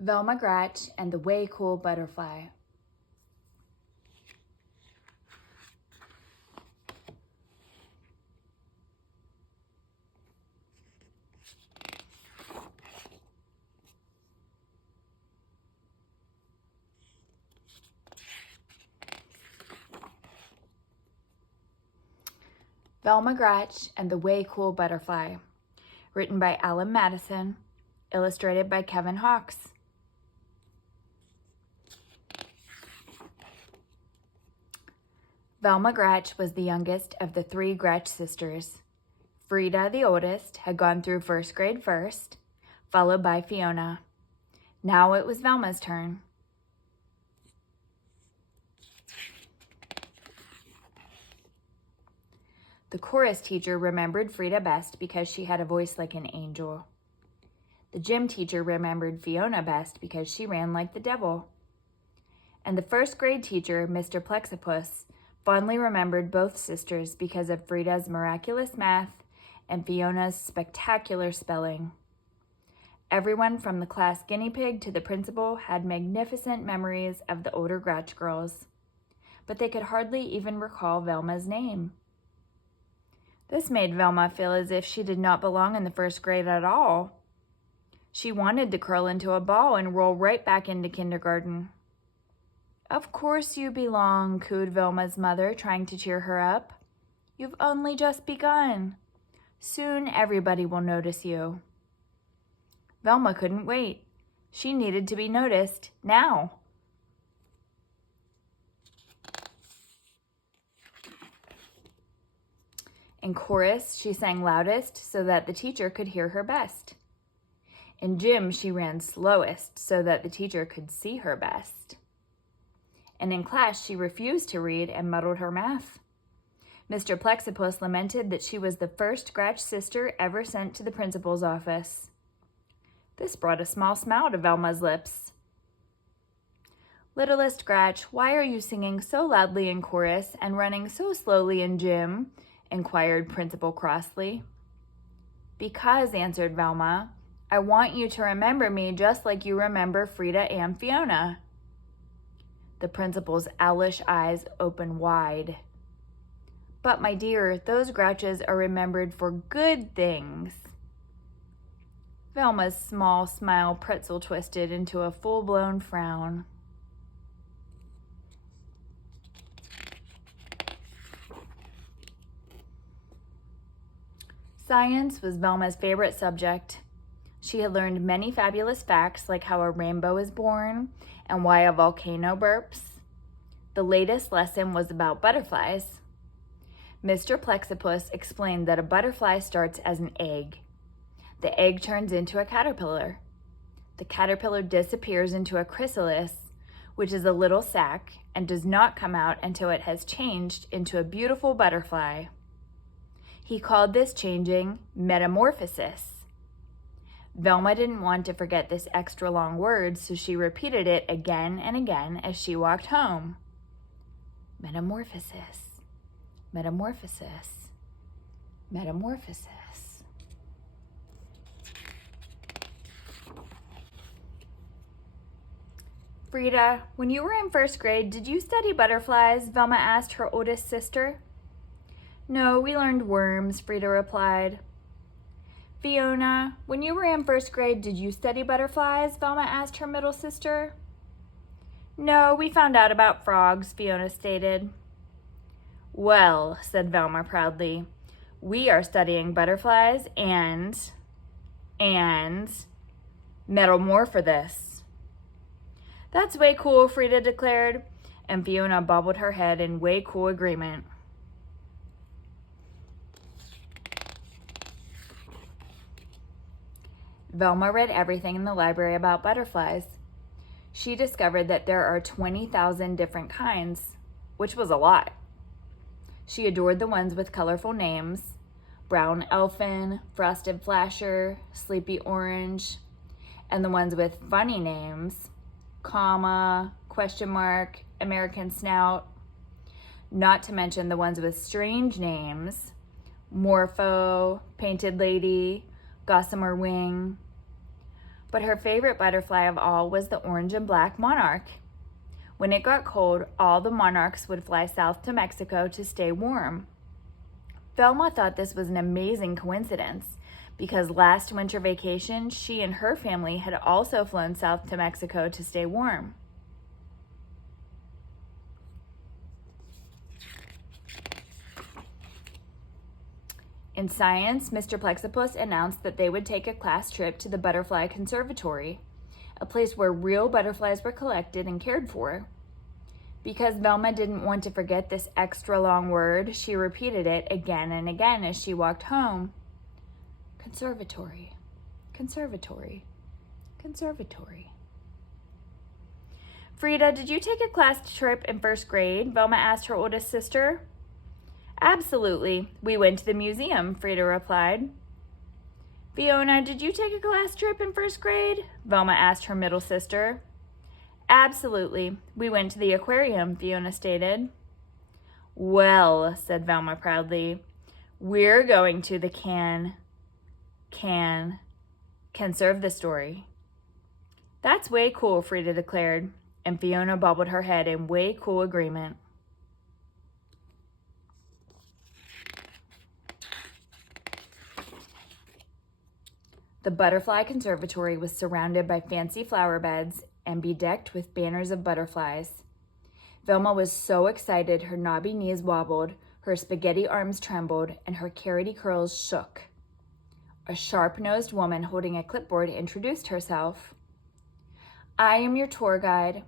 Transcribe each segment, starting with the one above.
Velma Gratch and the Way Cool Butterfly. Velma Gratch and the Way Cool Butterfly. Written by Madison, illustrated by Kevin Hawks. Velma Gratch was the youngest of the three Gratch sisters. Frida, the oldest, had gone through first grade first, followed by Fiona. Now it was Velma's turn. The chorus teacher remembered Frida best because she had a voice like an angel. The gym teacher remembered Fiona best because she ran like the devil. And the first grade teacher, Mr. Plexipus, fondly remembered both sisters because of Frida's miraculous math and Fiona's spectacular spelling. Everyone from the class guinea pig to the principal had magnificent memories of the older Gratch girls, but they could hardly even recall Velma's name. This made Velma feel as if she did not belong in the first grade at all. She wanted to curl into a ball and roll right back into kindergarten. "Of course you belong," cooed Velma's mother, trying to cheer her up. "You've only just begun. Soon everybody will notice you." Velma couldn't wait. She needed to be noticed now. In chorus, she sang loudest so that the teacher could hear her best. In gym, she ran slowest so that the teacher could see her best. And in class, she refused to read and muddled her math. Mr. Plexipus lamented that she was the first Gratch sister ever sent to the principal's office. This brought a small smile to Velma's lips. "Littlest Gratch, why are you singing so loudly in chorus and running so slowly in gym?" inquired Principal crossly. "Because," answered Velma, "I want you to remember me just like you remember Frida and Fiona." The principal's owlish eyes opened wide. "But my dear, those Gratches are remembered for good things." Velma's small smile pretzel twisted into a full-blown frown. Science was Velma's favorite subject. She had learned many fabulous facts like how a rainbow is born and why a volcano burps. The latest lesson was about butterflies. Mr. Plexipus explained that a butterfly starts as an egg. The egg turns into a caterpillar. The caterpillar disappears into a chrysalis, which is a little sac, and does not come out until it has changed into a beautiful butterfly. He called this changing metamorphosis. Velma didn't want to forget this extra long word, so she repeated it again and again as she walked home. Metamorphosis, metamorphosis, metamorphosis. "Frida, when you were in first grade, did you study butterflies?" Velma asked her oldest sister. "No, we learned worms," Frida replied. "Fiona, when you were in first grade, did you study butterflies?" Velma asked her middle sister. "No, we found out about frogs," Fiona stated. "Well," said Velma proudly, "we are studying butterflies and metamorphosis." "That's way cool," Frida declared, and Fiona bobbled her head in way cool agreement. Velma read everything in the library about butterflies. She discovered that there are 20,000 different kinds, which was a lot. She adored the ones with colorful names: brown elfin, frosted flasher, sleepy orange, and the ones with funny names: comma, question mark, American snout, not to mention the ones with strange names: Morpho, Painted Lady, Gossamer Wing. But her favorite butterfly of all was the orange and black monarch. When it got cold, all the monarchs would fly south to Mexico to stay warm. Velma thought this was an amazing coincidence because last winter vacation, she and her family had also flown south to Mexico to stay warm. In science, Mr. Plexipus announced that they would take a class trip to the Butterfly Conservatory, a place where real butterflies were collected and cared for. Because Velma didn't want to forget this extra long word, she repeated it again and again as she walked home. Conservatory, conservatory, conservatory. Frida, did you take a class trip in first grade? Velma asked her oldest sister. Absolutely. We went to the museum, Frida replied. Fiona, did you take a class trip in first grade? Velma asked her middle sister. Absolutely. We went to the aquarium, Fiona stated. Well, said Velma proudly, we're going to the can serve the story. That's way cool, Frida declared, and Fiona bobbed her head in way cool agreement. The Butterfly Conservatory was surrounded by fancy flower beds and bedecked with banners of butterflies. Velma was so excited her knobby knees wobbled, her spaghetti arms trembled, and her carroty curls shook. A sharp-nosed woman holding a clipboard introduced herself. I am your tour guide.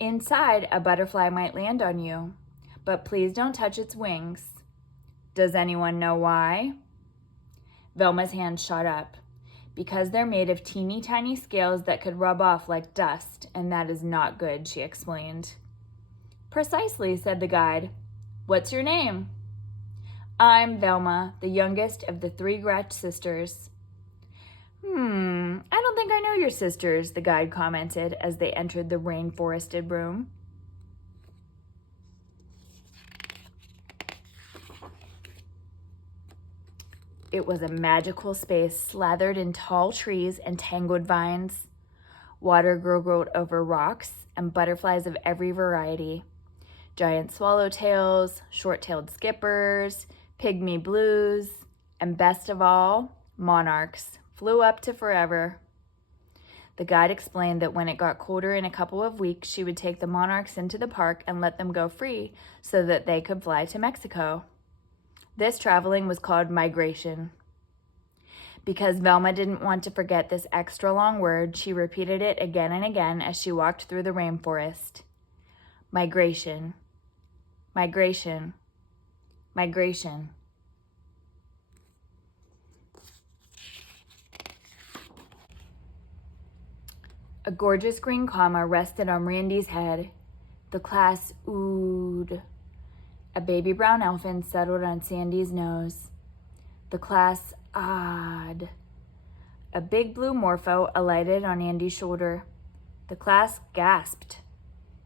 Inside, a butterfly might land on you, but please don't touch its wings. Does anyone know why? Velma's hand shot up. Because they're made of teeny tiny scales that could rub off like dust, and that is not good, she explained. Precisely, said the guide. What's your name? I'm Velma, the youngest of the 3 Gratch sisters. I don't think I know your sisters, the guide commented as they entered the rainforested room. It was a magical space slathered in tall trees and tangled vines. Water gurgled over rocks and butterflies of every variety. Giant swallowtails, short-tailed skippers, pygmy blues, and best of all, monarchs flew up to forever. The guide explained that when it got colder in a couple of weeks, she would take the monarchs into the park and let them go free so that they could fly to Mexico. This traveling was called migration. Because Velma didn't want to forget this extra long word, she repeated it again and again as she walked through the rainforest. Migration, migration, migration. A gorgeous green comma rested on Randy's head. The class oohed. A baby brown elephant settled on Sandy's nose. The class ahed. A big blue morpho alighted on Andy's shoulder. The class gasped.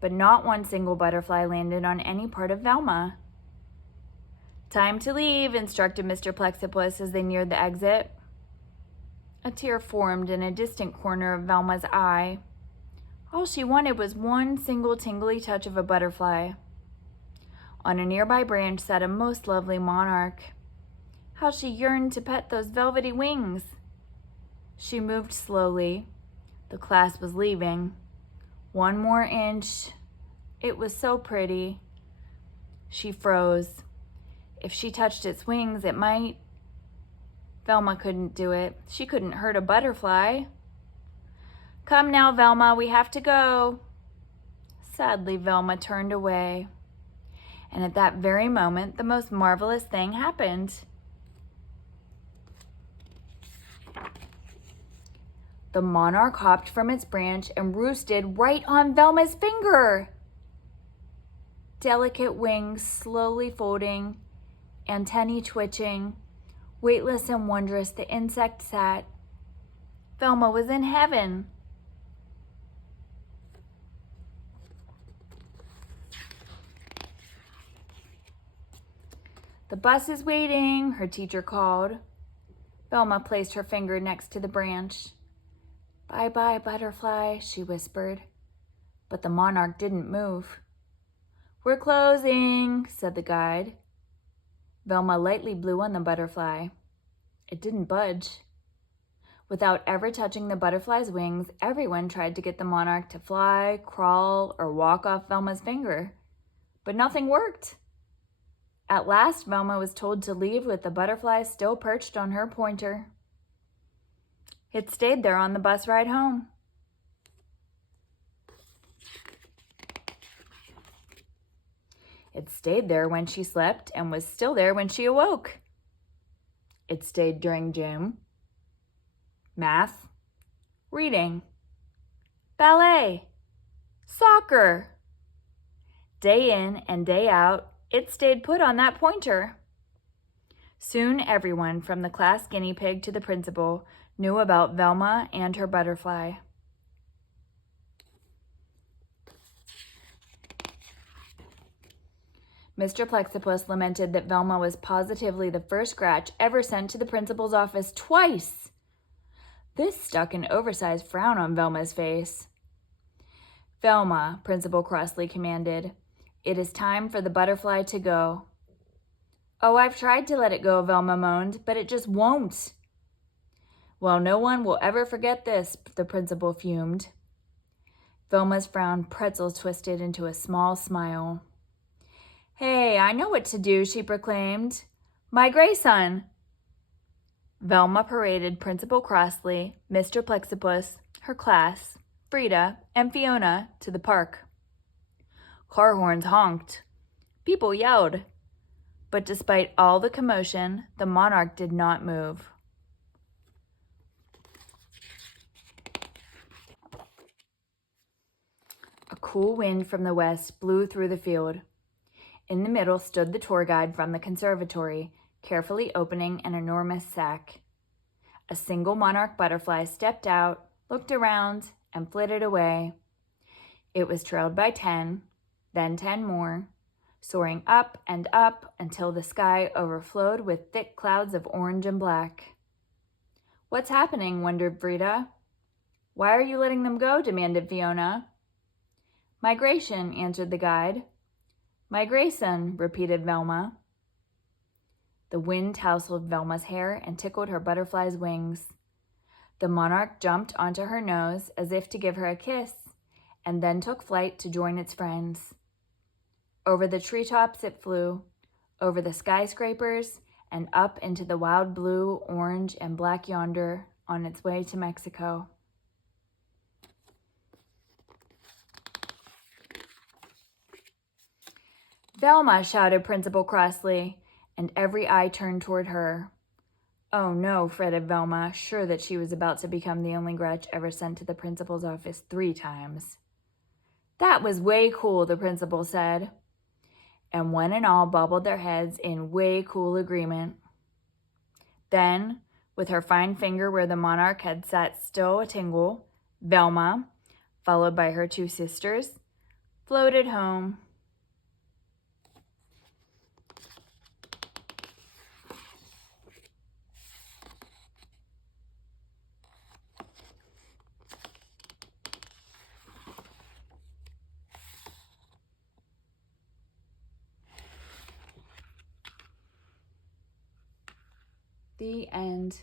But not one single butterfly landed on any part of Velma. Time to leave, instructed Mr. Plexipus as they neared the exit. A tear formed in a distant corner of Velma's eye. All she wanted was one single tingly touch of a butterfly. On a nearby branch sat a most lovely monarch. How she yearned to pet those velvety wings. She moved slowly. The class was leaving. One more inch. It was so pretty. She froze. If she touched its wings, it might. Velma couldn't do it. She couldn't hurt a butterfly. Come now, Velma, we have to go. Sadly, Velma turned away. And at that very moment, the most marvelous thing happened. The monarch hopped from its branch and roosted right on Velma's finger. Delicate wings slowly folding, antennae twitching, weightless and wondrous, the insect sat. Velma was in heaven. The bus is waiting, her teacher called. Velma placed her finger next to the branch. "Bye-bye, butterfly," she whispered. But the monarch didn't move. "We're closing," said the guide. Velma lightly blew on the butterfly. It didn't budge. Without ever touching the butterfly's wings, everyone tried to get the monarch to fly, crawl, or walk off Velma's finger. But nothing worked. At last, Velma was told to leave with the butterfly still perched on her pointer. It stayed there on the bus ride home. It stayed there when she slept and was still there when she awoke. It stayed during gym, math, reading, ballet, soccer. Day in and day out, it stayed put on that pointer. Soon everyone, from the class guinea pig to the principal, knew about Velma and her butterfly. Mr. Plexipus lamented that Velma was positively the first Gratch ever sent to the principal's office twice. This stuck an oversized frown on Velma's face. "Velma," Principal Crossley commanded, "it is time for the butterfly to go." "Oh, I've tried to let it go," Velma moaned, "but it just won't." "Well, no one will ever forget this," the principal fumed. Velma's frown pretzel twisted into a small smile. "Hey, I know what to do," she proclaimed. "My grayson." Velma paraded Principal Crossley, Mr. Plexipus, her class, Frida, and Fiona to the park. Car horns honked. People yelled. But despite all the commotion, the monarch did not move. A cool wind from the west blew through the field. In the middle stood the tour guide from the conservatory, carefully opening an enormous sack. A single monarch butterfly stepped out, looked around, and flitted away. It was trailed by 10, then 10 more, soaring up and up until the sky overflowed with thick clouds of orange and black. "What's happening?" wondered Frida. "Why are you letting them go?" demanded Fiona. "Migration," answered the guide. "Migration," repeated Velma. The wind tousled Velma's hair and tickled her butterfly's wings. The monarch jumped onto her nose as if to give her a kiss, and then took flight to join its friends. Over the treetops it flew, over the skyscrapers, and up into the wild blue, orange, and black yonder on its way to Mexico. "Velma!" shouted Principal Crossley, and every eye turned toward her. "Oh no," fretted Velma, sure that she was about to become the only Gratch ever sent to the principal's office 3 times. "That was way cool," the principal said. And one and all bobbed their heads in way cool agreement. Then, with her fine finger where the monarch had sat still a tingle, Velma, followed by her 2 sisters, floated home. The end.